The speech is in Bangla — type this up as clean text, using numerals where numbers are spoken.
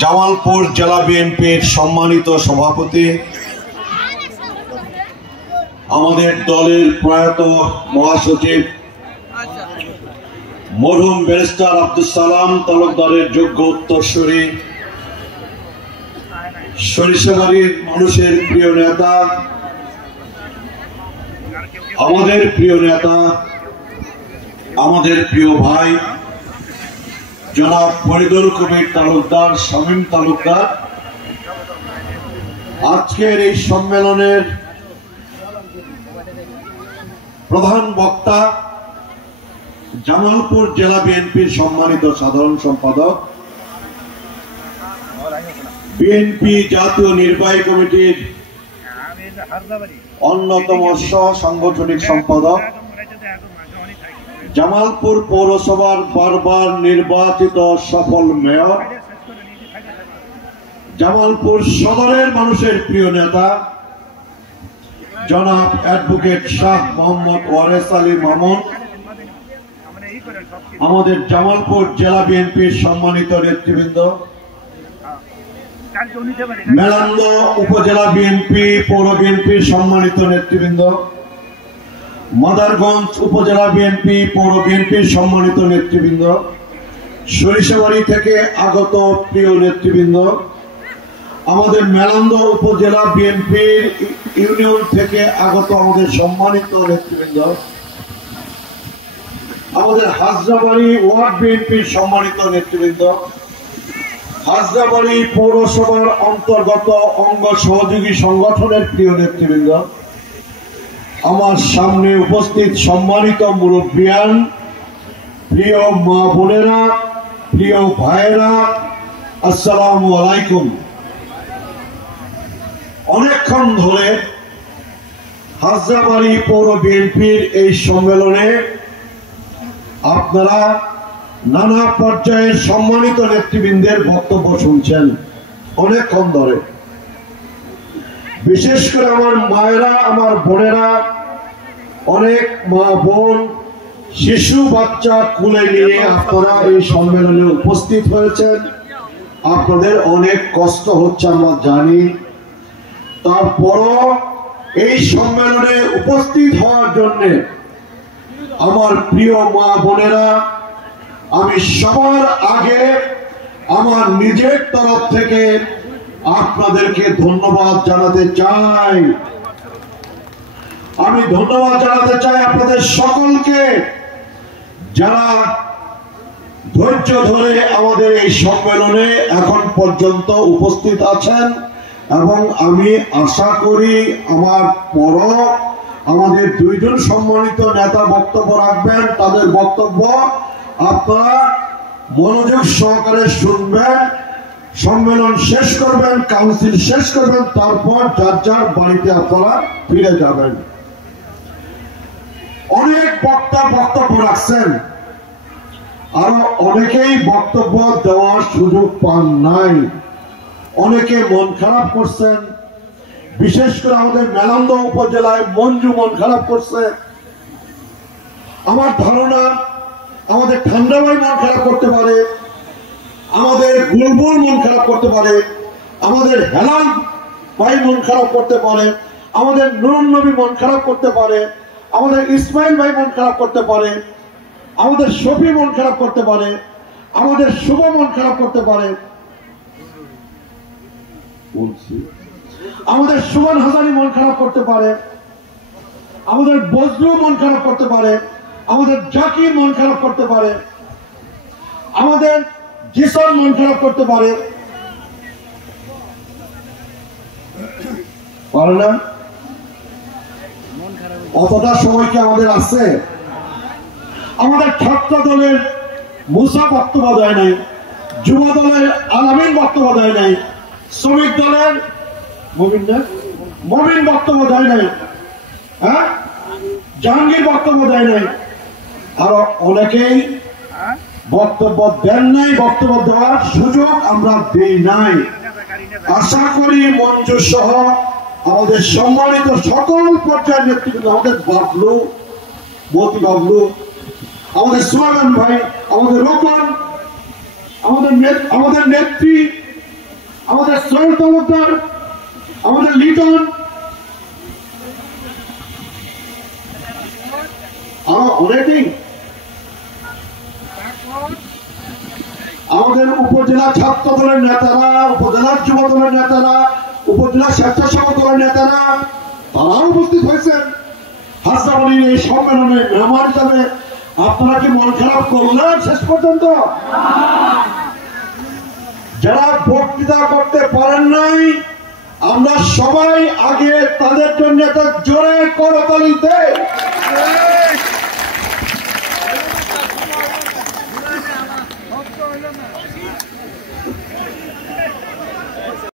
জামালপুর জেলা বিএনপির সম্মানিত সভাপতি, আমাদের দলের প্রয়াত মহাসচিব মরহুম ব্যারিস্টার আব্দুল সালাম তালুকদারের যোগ্য উত্তরসূরি, সরিষাবাড়ির মানুষের প্রিয় নেতা, আমাদের প্রিয় নেতা, আমাদের প্রিয় ভাই জনাব ফরিদুল কবির তালুকদার, শামীম তালুকদার, আজকের এই সম্মেলনের প্রধান বক্তা, জামালপুর জেলা বিএনপির সম্মানিত সাধারণ সম্পাদক, বিএনপি জাতীয় নির্বাহী কমিটির অন্যতম সহ সাংগঠনিক সম্পাদক, জামালপুর পৌরসভার বারবার নির্বাচিত সফল মেয়র, জামালপুর সদরের মানুষের প্রিয় নেতা জনাব অ্যাডভোকেট শাহ মোহাম্মদ ওয়ারেস আলী মামুন, আমাদের জামালপুর জেলা বিএনপির সম্মানিত নেতৃবৃন্দ, মেলান্দ উপজেলা বিএনপি পৌর বিএনপির সম্মানিত নেতৃবৃন্দ, মাদারগঞ্জ উপজেলা বিএনপি পৌর বিএনপির সম্মানিত নেতৃবৃন্দ, সরিষাবাড়ি থেকে আগত প্রিয় নেতৃবৃন্দ, আমাদের মেলান্দ উপজেলা বিএনপির ইউনিয়ন থেকে আগত আমাদের সম্মানিত নেতৃবৃন্দ, আমাদের হাজরাবাড়ি ওয়ার্ড বিএনপির সম্মানিত নেতৃবৃন্দ, হাজরাবাড়ি পৌরসভার অন্তর্গত অঙ্গ সহযোগী সংগঠনের প্রিয় নেতৃবৃন্দ, আমার সামনে উপস্থিত সম্মানিত মুরব্বিয়ান, প্রিয় মা বোনেরা, প্রিয় ভাইয়েরা, আসসালামু আলাইকুম। অনেকক্ষণ ধরে হাজরাবাড়ি পৌর বিএনপির এই সম্মেলনে আপনারা নানা পর্যায়ের সম্মানিত নেতৃবৃন্দের বক্তব্য শুনছেন অনেকক্ষণ ধরে। বিশেষ করে আমার মায়েরা, আমার বোনেরা, অনেক মা বোন শিশু বাচ্চা কুলে নিয়ে আপনারা এই সম্মেলনে উপস্থিত হয়েছেন। আপনাদের অনেক কষ্ট হচ্ছে আমরা জানি, তারপরও এই সম্মেলনে উপস্থিত হওয়ার জন্য আমার প্রিয় মা বোনেরা, আমি সবার আগে আমার নিজের তরফ থেকে আপনাদেরকে ধন্যবাদ জানাতে চাই। আমি ধন্যবাদ জানাতে চাই আপনাদের সকলকে, যারা ধৈর্য ধরে আমাদের এই সম্মেলনে এখন পর্যন্ত উপস্থিত আছেন, এবং আমি আশা করি আমার পরও আমাদের দুইজন সম্মানিত নেতা বক্তব্য রাখবেন, তাদের বক্তব্য আপনারা মনোযোগ সহকারে শুনবেন, সম্মেলন শেষ করবেন, কাউন্সিল শেষ করবেন, তারপর যার যার বাড়িতে আপনারা ফিরে যাবেন। অনেক বক্তা বক্তব্য রাখছেন, আরো অনেকেই বক্তব্য দেওয়ার সুযোগ পান নাই, অনেকে মন খারাপ করছেন। বিশেষ করে আমাদের মেলান্দ উপজেলায় মঞ্জু মন খারাপ করছে। আমার ধারণা আমাদের ঠান্ডা ভাই মন খারাপ করতে পারে, আমাদের বুলবুল মন খারাপ করতে পারে, আমাদের হেলাল ভাই মন খারাপ করতে পারে, আমাদের নুরুন নবী মন খারাপ করতে পারে, আমাদের ইসমাইল ভাই মন খারাপ করতে পারে, আমাদের শফি মন খারাপ করতে পারে, আমাদের শুভ মন খারাপ করতে পারে, আমাদের সুমন হাজারি মন খারাপ করতে পারে, আমাদের বজরু মন খারাপ করতে পারে, আমাদের জাকির মন খারাপ করতে পারে, আমাদের জিসন মন খারাপ করতে পারে, পারে না? অতটা সময় কি আমাদের আছে? আমাদের ছাত্র দলের মুসা বক্তব্য দেয় নাই, যুব দলের আলামিন বক্তব্য দেয় নাই, শ্রমিক দলের মবিন বক্তব্য দেয় নাই, হ্যাঁ, জাহাঙ্গীর বক্তব্য দেয় নাই, আরো অনেকেই বক্তব্য দেন নাই, বক্তব্য দেওয়ার সুযোগ আমরা দেই নাই। আশা করি মঞ্জু সহ আমাদের সম্মানিত সকল পর্যায়ের নেতৃবৃন্দ, আমাদের বাবলু, মতি বাবলু, আমাদের সুলাইমান ভাই, আমাদের রোকন, আমাদের নেত্রী আমাদের সোহেল তালুকদার, আমাদের লিটন, আরো অনেকেই, আমাদের উপজেলা ছাত্র দলের নেতারা, উপজেলার যুব দলের নেতারা, উপজেলা স্বেচ্ছাসেবক দলের নেতারা তারাও উপস্থিত হয়েছেন হাসনাবাড়ির এই সম্মেলনে মেহমান হিসাবে। আপনারা কি মন খারাপ করলেন শেষ পর্যন্ত? যারা বক্তৃতা করতে পারেন নাই, আমরা সবাই আগে তাদের জন্য একটা জোরে করতালি দেই।